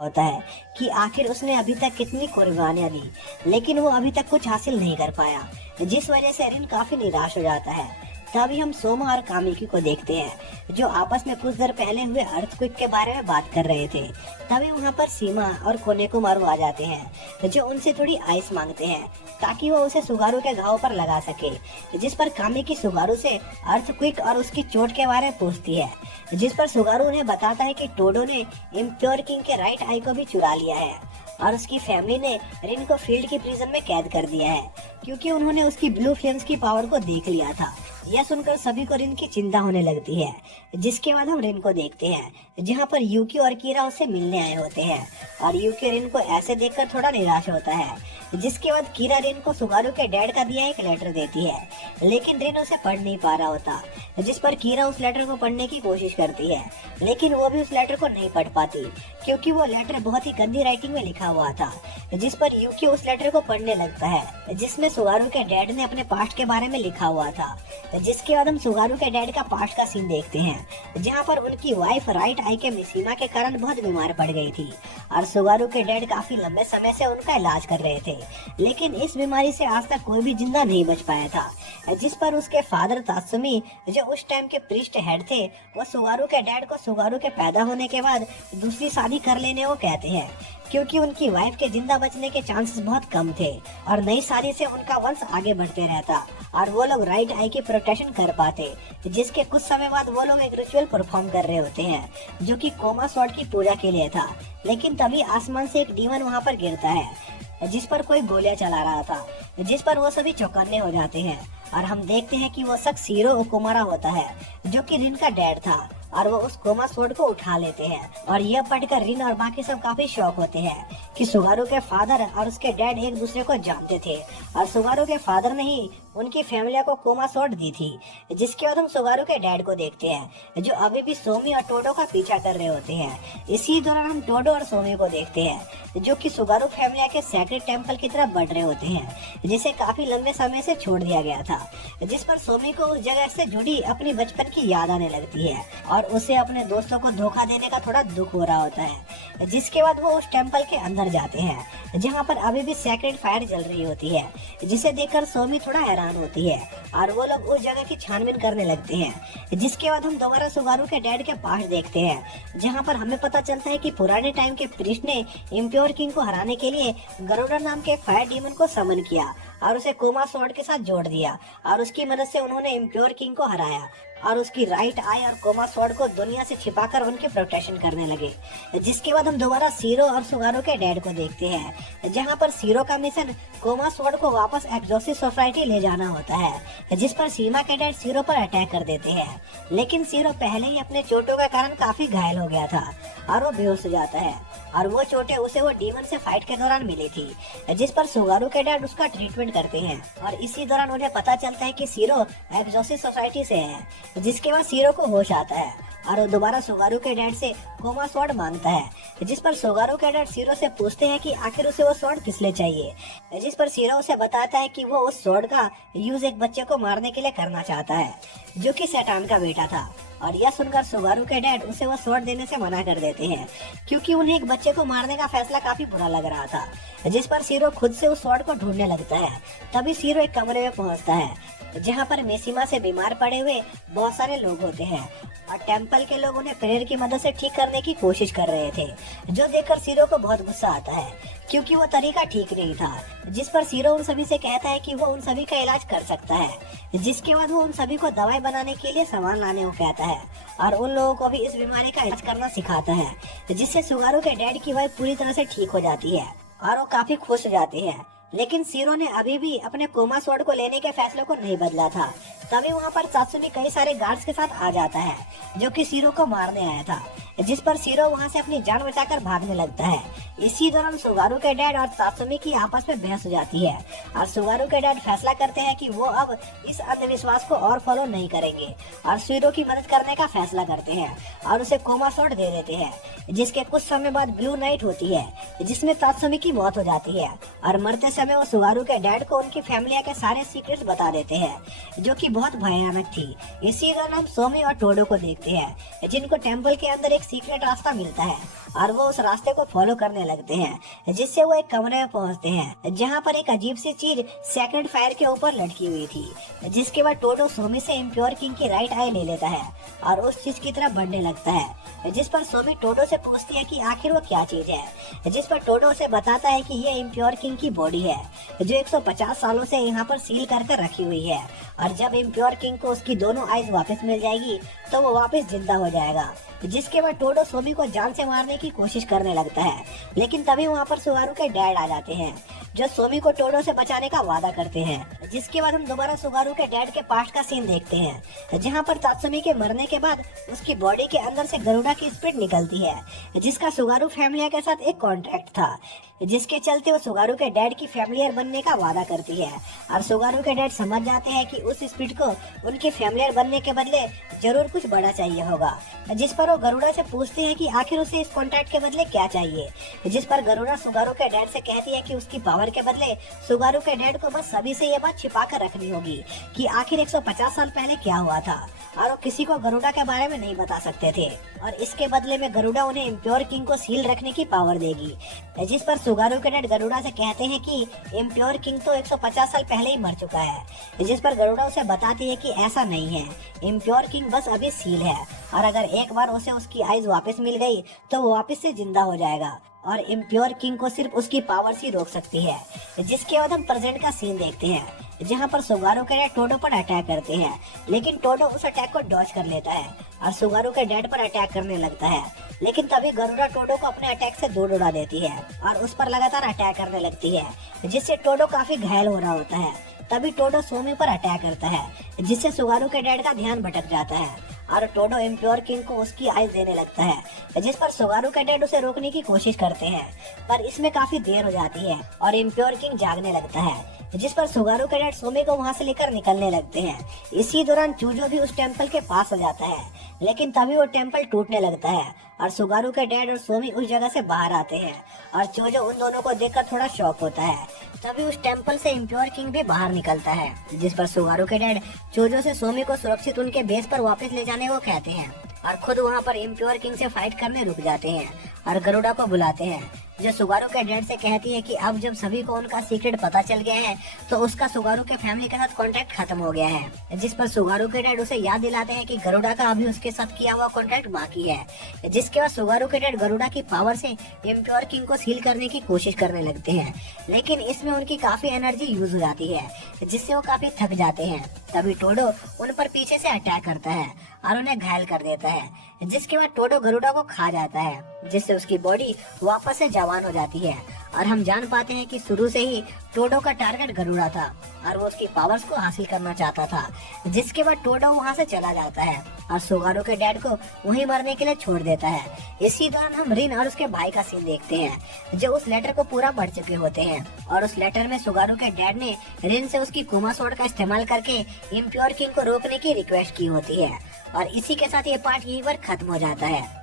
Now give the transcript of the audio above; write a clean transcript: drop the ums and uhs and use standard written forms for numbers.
होता है कि आखिर उसने अभी तक कितनी कुर्बानियां दी, लेकिन वो अभी तक कुछ हासिल नहीं कर पाया, जिस वजह से रिन काफी निराश हो जाता है। तभी हम सोमा और कामिकी को देखते हैं, जो आपस में कुछ देर पहले हुए अर्थक्वेक के बारे में बात कर रहे थे। तभी वहाँ पर सीमा और कोनेकुमारू आ जाते हैं, जो उनसे थोड़ी आइस मांगते हैं ताकि वो उसे सुगारू के घाव पर लगा सके। जिस पर कामिकी सुगारू से अर्थक्वेक और उसकी चोट के बारे में पूछती है, जिस पर सुगारू उन्हें बताता है कि टोडो ने इम्प्योर किंग के राइट आई को भी चुरा लिया है और उसकी फैमिली ने रिन को फील्ड की प्रिजन में कैद कर दिया है, क्योंकि उन्होंने उसकी ब्लू फ्लेम्स की पावर को देख लिया था। यह सुनकर सभी को रिन की चिंता होने लगती है। जिसके बाद हम रिन को देखते हैं, जहाँ पर यूकी और कीरा उससे मिलने आए होते हैं और यूकी रिन को ऐसे देखकर थोड़ा निराश होता है। जिसके बाद कीरा रिन को सुगारू के डैड का दिया एक लेटर देती है, लेकिन रिन उसे पढ़ नहीं पा रहा होता। जिस पर कीरा उस लेटर को पढ़ने की कोशिश करती है, लेकिन वो भी उस लेटर को नहीं पढ़ पाती, क्योंकि वो लेटर बहुत ही गंदी राइटिंग में लिखा हुआ था। जिस पर यूकी उस लेटर को पढ़ने लगता है, जिसमें सुगारू के डैड ने अपने पास्ट के बारे में लिखा हुआ था। जिसके बाद हम सुगारू के डैड का पास्ट का सीन देखते हैं, जहाँ पर उनकी वाइफ राइट आई के मिसीमा के कारण बहुत बीमार पड़ गई थी और सुगारू के डैड काफी लंबे समय से उनका इलाज कर रहे थे, लेकिन इस बीमारी से आज तक कोई भी जिंदा नहीं बच पाया था। जिस पर उसके फादर तात्सुमी, जो उस टाइम के प्रीस्ट हेड थे, वो सुगारू के डैड को सुगारू के पैदा होने के बाद दूसरी शादी कर लेने को कहते हैं, क्योंकि उनकी वाइफ के जिंदा बचने के चांसेस बहुत कम थे और नई शादी से उनका वंश आगे बढ़ते रहता और वो लोग राइट आई की प्रोटेक्शन कर पाते। जिसके कुछ समय बाद वो लोग एक रिचुअल परफॉर्म कर रहे होते हैं, जो कि कोमा स्वॉर्ड की पूजा के लिए था। लेकिन तभी आसमान से एक डीमन वहाँ पर गिरता है, जिस पर कोई गोलियां चला रहा था, जिस पर वो सभी चौकन्ने हो जाते हैं और हम देखते हैं कि वो शख्स सीरो ओकुमारा होता है, जो कि रिन का डैड था और वो उस कोमा स्वॉर्ड को उठा लेते हैं। और यह पढ़कर रिन और बाकी सब काफी शॉक होते हैं कि सुगारू के फादर और उसके डैड एक दूसरे को जानते थे और सुगारू के फादर ने ही उनकी फैमिली को कोमा स्वॉर्ड दी थी। जिसके बाद हम सुगारू के डैड को देखते हैं, जो अभी भी सोमी और टोडो का पीछा कर रहे होते हैं। इसी दौरान हम टोडो और सोमी को देखते हैं, जो कि सुगारू फैमिली के सैक्रेड टेम्पल की तरफ बढ़ रहे होते हैं, जिसे काफी लंबे समय से छोड़ दिया गया था। जिस पर सोमी को उस जगह से जुड़ी अपनी बचपन की याद आने लगती है और उसे अपने दोस्तों को धोखा देने का थोड़ा दुख हो रहा होता है। जिसके बाद वो उस टेम्पल के अंदर जाते हैं, जहाँ पर अभी भी सैक्रेड फायर जल रही होती है, जिसे देखकर सोमी थोड़ा हैरान होती है और वो लोग उस जगह की छानबीन करने लगते हैं। जिसके बाद हम दोबारा सुगारू के डैड के पास देखते हैं, जहाँ पर हमें पता चलता है कि पुराने टाइम के प्रीस्ट ने इम्प्योर किंग को हराने के लिए गरुडा नाम के फायर डीमन को समन किया और उसे कोमा स्वॉर्ड के साथ जोड़ दिया और उसकी मदद से उन्होंने इम्प्योर किंग को हराया और उसकी राइट आई और कोमा स्वॉर्ड को दुनिया से छिपाकर उनकी प्रोटेक्शन करने लगे। जिसके बाद हम दोबारा सीरो और सुगारू के डैड को देखते हैं, जहां पर सीरो का मिशन कोमा स्वॉर्ड को वापस एक्सोसिस सोसाइटी ले जाना होता है, जिस पर सीमा के डैड सीरो पर अटैक कर देते हैं। लेकिन सीरो पहले ही अपने चोटों के कारण काफी घायल हो गया था और वो बेहोश हो जाता है और वो चोटें उसे वो डीमन से फाइट के दौरान मिली थी। जिस पर सुगारू के डैड उसका ट्रीटमेंट करते हैं और इसी दौरान उन्हें पता चलता है कि सीरो एक्सोसिस सोसाइटी से है। जिसके बाद सीरो को होश आता है और वो दोबारा सुगारू के डैड से कोमा स्वॉर्ड मांगता है। जिस पर सुगारू के डैड सीरो से पूछते हैं कि आखिर उसे वो स्वॉर्ड किस लिए चाहिए। जिस पर सीरो उसे बताता है कि वो उस स्वॉर्ड का यूज एक बच्चे को मारने के लिए करना चाहता है, जो कि शैतान का बेटा था। और यह सुनकर सुगारू के डैड उसे वो स्वॉर्ड देने से मना कर देते हैं, क्योंकि उन्हें एक बच्चे को मारने का फैसला काफी बुरा लग रहा था। जिस पर सीरो खुद से उस स्वॉर्ड को ढूंढने लगता है। तभी सीरो एक कमरे में पहुंचता है, जहाँ पर मिसीमा से बीमार पड़े हुए बहुत सारे लोग होते हैं और टेम्पल के लोग उन्हें प्रेयर की मदद से ठीक करने की कोशिश कर रहे थे, जो देखकर सीरो को बहुत गुस्सा आता है, क्योंकि वो तरीका ठीक नहीं था। जिस पर सीरो उन सभी से कहता है कि वो उन सभी का इलाज कर सकता है। जिसके बाद वो उन सभी को दवाई बनाने के लिए सामान लाने को कहता है और उन लोगों को भी इस बीमारी का इलाज करना सिखाता है, जिससे सुगारू के डैड की वाइफ पूरी तरह से ठीक हो जाती है और वो काफी खुश हो जाते हैं। लेकिन सीरो ने अभी भी अपने कोमा स्वॉर्ड को लेने के फैसले को नहीं बदला था। तभी वहाँ पर तात्सुमी कई सारे गार्ड्स के साथ आ जाता है, जो कि सीरो को मारने आया था। जिस पर सीरो वहाँ से अपनी जान बचाकर भागने लगता है। इसी दौरान सुगारू के डैड और तात्सुमी की आपस में बहस हो जाती है और सुगारू के डैड फैसला करते हैं कि वो अब इस अंधविश्वास को और फॉलो नहीं करेंगे और सीरो की मदद करने का फैसला करते हैं और उसे कोमा स्वॉर्ड दे देते हैं। जिसके कुछ समय बाद ब्लू नाइट होती है, जिसमें तात्सुमी की मौत हो जाती है और मरते समय वो सुगारू के डैड को उनकी फैमिली के सारे सीक्रेट्स बता देते हैं, जो कि बहुत भयानक थी। इसी दौरान हम सोमी और टोडो को देखते हैं, जिनको टेम्पल के अंदर एक सीक्रेट रास्ता मिलता है और वो उस रास्ते को फॉलो करने लगते हैं, जिससे वो एक कमरे में पहुंचते हैं जहां पर एक अजीब सी चीज सेकंड फायर के ऊपर लटकी हुई थी। जिसके बाद टोडो सोमी से इम्प्योर किंग की राइट आई ले लेता है और उस चीज की तरफ बढ़ने लगता है, जिस पर सोमी टोडो से पूछती है कि आखिर वो क्या चीज है। जिस पर टोडो उसे बताता है कि ये इम्प्योर किंग की बॉडी है जो 150 सालों से यहाँ पर सील कर रखी हुई है, और जब इम्प्योर किंग को उसकी दोनों आइज वापस मिल जाएगी तो वो वापस जिंदा हो जाएगा। जिसके बाद टोडो सोमी को जान से मारने की कोशिश करने लगता है, लेकिन तभी वहाँ पर सुगारू के डैड आ जाते हैं जो सोमी को टोडो से बचाने का वादा करते हैं। जिसके बाद हम दोबारा सुगारू के डैड के पास्ट का सीन देखते हैं, जहाँ पर तात्सुमी के मरने के बाद उसकी बॉडी के अंदर से गरुड़ा की स्पिरिट निकलती है, जिसका सुगारू फैमिलिया के साथ एक कॉन्ट्रैक्ट था, जिसके चलते वो सुगारू के डैड की फैमिलियर बनने का वादा करती है। और सुगारू के डैड समझ जाते हैं कि उस स्पिरिट को उनके फैमिलियर बनने के बदले जरूर कुछ बड़ा चाहिए होगा। जिस पर वो गरुड़ा से पूछते हैं कि आखिर उसे इस कॉन्ट्रैक्ट के बदले क्या चाहिए। जिस पर गरुड़ा सुगारू के डैड से कहती है कि उसकी पावर के बदले सुगारू के डैड को बस सभी से ये बात छिपा कर रखनी होगी कि आखिर 150 साल पहले क्या हुआ था, और वो किसी को गरुड़ा के बारे में नहीं बता सकते थे। और इसके बदले में गरुड़ा उन्हें इम्प्योर किंग को सील रखने की पावर देगी। जिस पर सुगारू के डैड गरुड़ा से कहते हैं कि इम्प्योर किंग तो 150 साल पहले ही मर चुका है। जिस पर गरुड़ा उसे बताती है कि ऐसा नहीं है, इम्प्योर किंग बस अभी सील है, और अगर एक बार उसे उसकी आइज वापस मिल गई तो वो वापस से जिंदा हो जाएगा, और इम्प्योर किंग को सिर्फ उसकी पावर ही रोक सकती है। जिसके बाद हम प्रेजेंट का सीन देखते हैं, जहाँ पर सुगारू के डैड टोडो पर अटैक करते हैं, लेकिन टोडो उस अटैक को डॉज कर लेता है और सुगारू के डैड पर अटैक करने लगता है। लेकिन तभी गरुड़ा टोडो को अपने अटैक से दूर उड़ा देती है और उस पर लगातार अटैक करने लगती है, जिससे टोडो काफी घायल हो रहा होता है। तभी टोडो सोमी पर अटैक करता है, जिससे सुगारू के डैड का ध्यान भटक जाता है और टोडो इम्प्योर किंग को उसकी आइज देने लगता है। जिस पर सुगारू के डैड उसे रोकने की कोशिश करते हैं, पर इसमें काफी देर हो जाती है और इम्प्योर किंग जागने लगता है। जिस पर सुगारू के डैड सोमी को वहाँ से लेकर निकलने लगते हैं। इसी दौरान चूजो भी उस टेम्पल के पास आ जाता है, लेकिन तभी वो टेम्पल टूटने लगता है और सुगारू के डैड और सोमी उस जगह से बाहर आते हैं और चूजो उन दोनों को देखकर थोड़ा शॉक होता है। तभी उस टेम्पल से इम्प्योर किंग भी बाहर निकलता है, जिस पर सुगारू के डैड चूजो से सोमी को सुरक्षित उनके बेस पर वापस ले जाने को कहते हैं और खुद वहाँ पर इम्प्योर किंग से फाइट करने रुक जाते हैं और गरुड़ा को बुलाते हैं, जो सुगारू के डैड से कहती है कि अब जब सभी को उनका सीक्रेट पता चल गया है तो उसका सुगारू के फैमिली के साथ कॉन्ट्रैक्ट खत्म हो गया है। जिस पर सुगारू के डैड उसे याद दिलाते हैं कि गरुड़ा का अभी उसके साथ किया हुआ कॉन्ट्रैक्ट बाकी है। जिसके बाद सुगारू के डैड गरुड़ा की पावर से इम्प्योर किंग को सील करने की कोशिश करने लगते हैं, लेकिन इसमें उनकी काफी एनर्जी यूज हो जाती है, जिससे वो काफी थक जाते हैं। तभी टोडो उन पर पीछे से अटैक करता है और उन्हें घायल कर देता है। जिसके बाद टोडो गरुड़ा को खा जाता है, जिससे उसकी बॉडी वापस से जवान हो जाती है और हम जान पाते हैं कि शुरू से ही टोडो का टारगेट गरुड़ा था और वो उसकी पावर्स को हासिल करना चाहता था। जिसके बाद टोडो वहाँ से चला जाता है और सुगारू के डैड को वहीं मरने के लिए छोड़ देता है। इसी दौरान हम रिन और उसके भाई का सीन देखते हैं, जो उस लेटर को पूरा पढ़ चुके होते हैं और उस लेटर में सुगारू के डैड ने रिन से उसकी कुमा सोर्ड का इस्तेमाल करके इम्प्योर किंग को रोकने की रिक्वेस्ट की होती है। और इसी के साथ ये पार्ट यहीं पर खत्म हो जाता है।